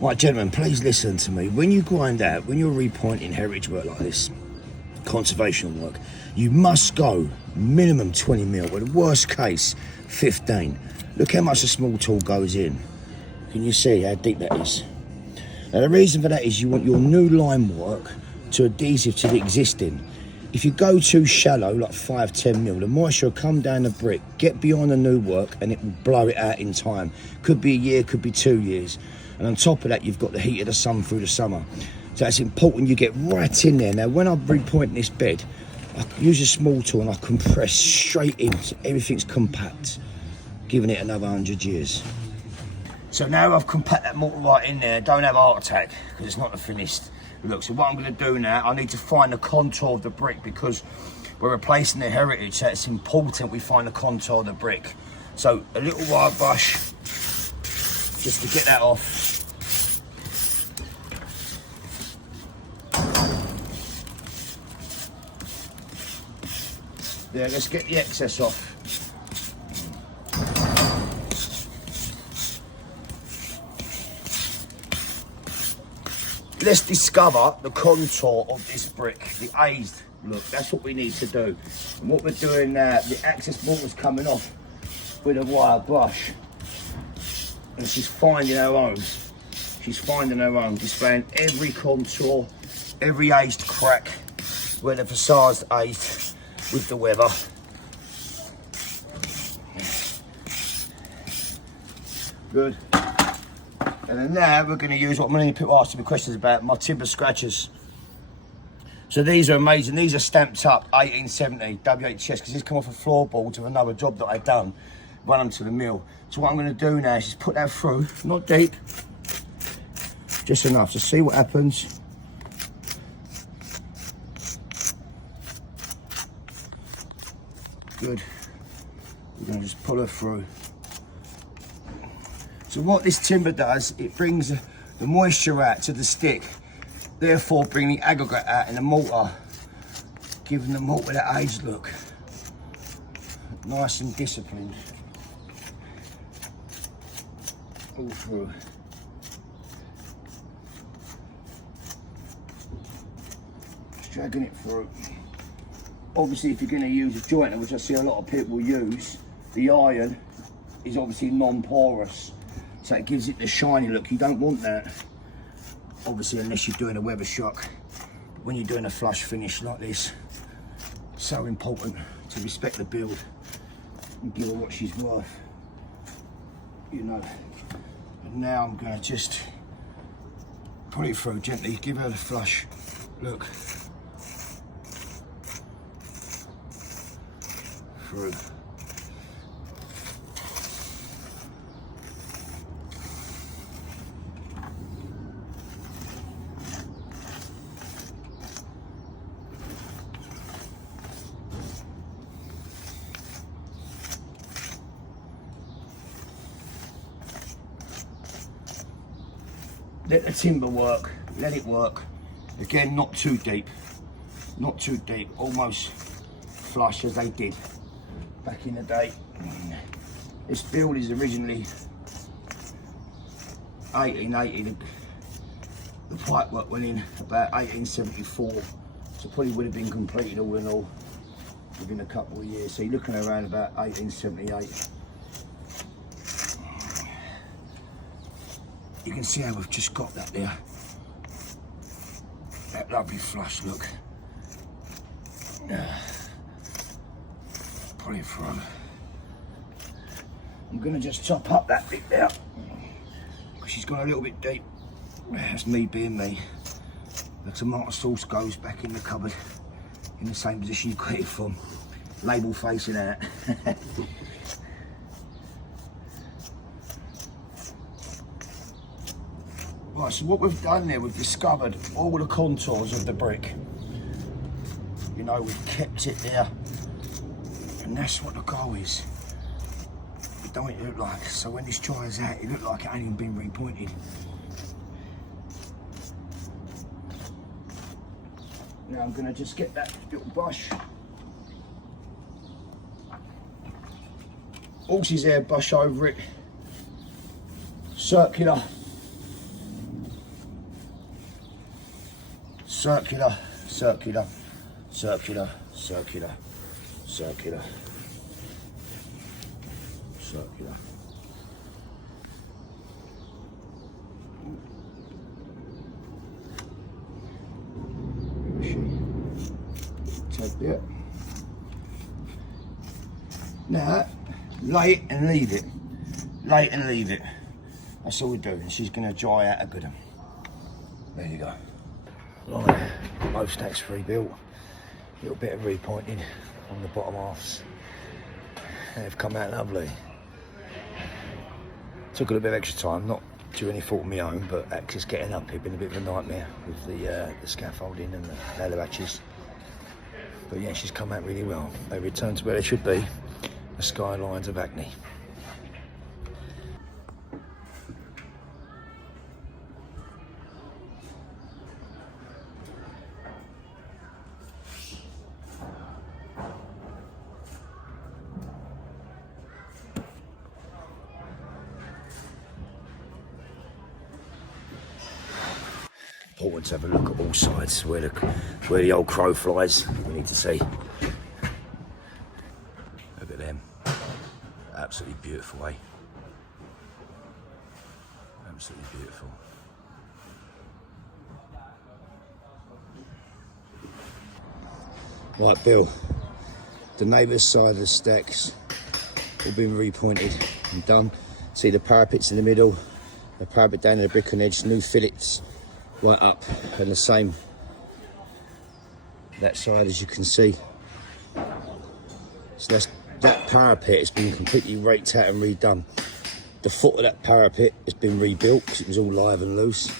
Right, gentlemen, please listen to me. When you grind out, when you're repointing heritage work like this, conservation work, you must go minimum 20 mil, but the worst case, 15. Look how much a small tool goes in. Can you see how deep that is? Now the reason for that is you want your new line work to adhesive to the existing. If you go too shallow, like 5-10 mil, the moisture will come down the brick, get beyond the new work, and it will blow it out in time. Could be a year, could be 2 years. And on top of that, you've got the heat of the sun through the summer. So it's important you get right in there. Now, when I'm repointing this bed, I use a small tool and I compress straight in so everything's compact, giving it another 100 years. So now I've compacted that mortar right in there. Don't have a heart attack, because it's not the finished look. So what I'm going to do now, I need to find the contour of the brick, because we're replacing the heritage, so it's important we find the contour of the brick. So a little wire brush, just to get that off. There, let's get the excess off. Let's discover the contour of this brick, the aged look. That's what we need to do. And what we're doing now, the access mortar's coming off with a wire brush. And she's finding her own. She's finding her own, displaying every contour, every aged crack, where the facade's aged with the weather. Good. And then now we're going to use what many people ask me questions about, my timber scratchers. So these are amazing. These are stamped up 1870 WHS, because these come off of floorboards of another job that I've done. Run them to the mill. So what I'm going to do now is just put that through, not deep, just enough to see what happens. Good. We're going to just pull her through. So what this timber does, it brings the moisture out to the stick, therefore bringing the aggregate out in the mortar, giving the mortar that aged look. Nice and disciplined. All through. Just dragging it through. Obviously, if you're going to use a jointer, which I see a lot of people use, the iron is obviously non-porous, so it gives it the shiny look. You don't want that, obviously, unless you're doing a weather shock. But when you're doing a flush finish like this, so important to respect the build and give her what she's worth, you know. And now I'm going to just put it through gently, give her the flush look. Through. Let the timber work, let it work. Again, not too deep, not too deep, almost flush as they did back in the day. This build is originally 1880. The pipe work went in about 1874, so probably would have been completed all in all within a couple of years. So you're looking around about 1878. You can see how we've just got that there. That lovely flush look. Put it through. I'm going to just top up that bit there, because she's gone a little bit deep. That's me being me. The tomato sauce goes back in the cupboard in the same position you got it from. Label facing out. Right, so what we've done there, we've discovered all the contours of the brick. You know, we've kept it there. And that's what the goal is. We don't want it to look like, so when this dries out, it looks like it ain't even been repointed. Now I'm gonna just get that little brush. Horse's hair brush over it. Circular. circular, circular, circular, circular, circular, circular. Take that. Now, lay it and leave it. Lay it and leave it. That's all we do. And she's going to dry out a good one. There you go. Right, both stacks rebuilt. A little bit of repointing on the bottom halves. And they've come out lovely. Took a little bit of extra time, not due any fault of my own, but access getting up here been a bit of a nightmare with the scaffolding and the ladder hatches. But yeah, she's come out really well. They return to where they should be, the skylines of Acne. Important to have a look at all sides where the old crow flies. We need to see. Look at them. Absolutely beautiful, eh? Absolutely beautiful. Right, Bill. The neighbour's side of the stacks all been repointed and done. See the parapets in the middle, the parapet down to the brick on edge, new fillets right up, and the same that side, as you can see. So that parapet has been completely raked out and redone. The foot of that parapet has been rebuilt because it was all live and loose.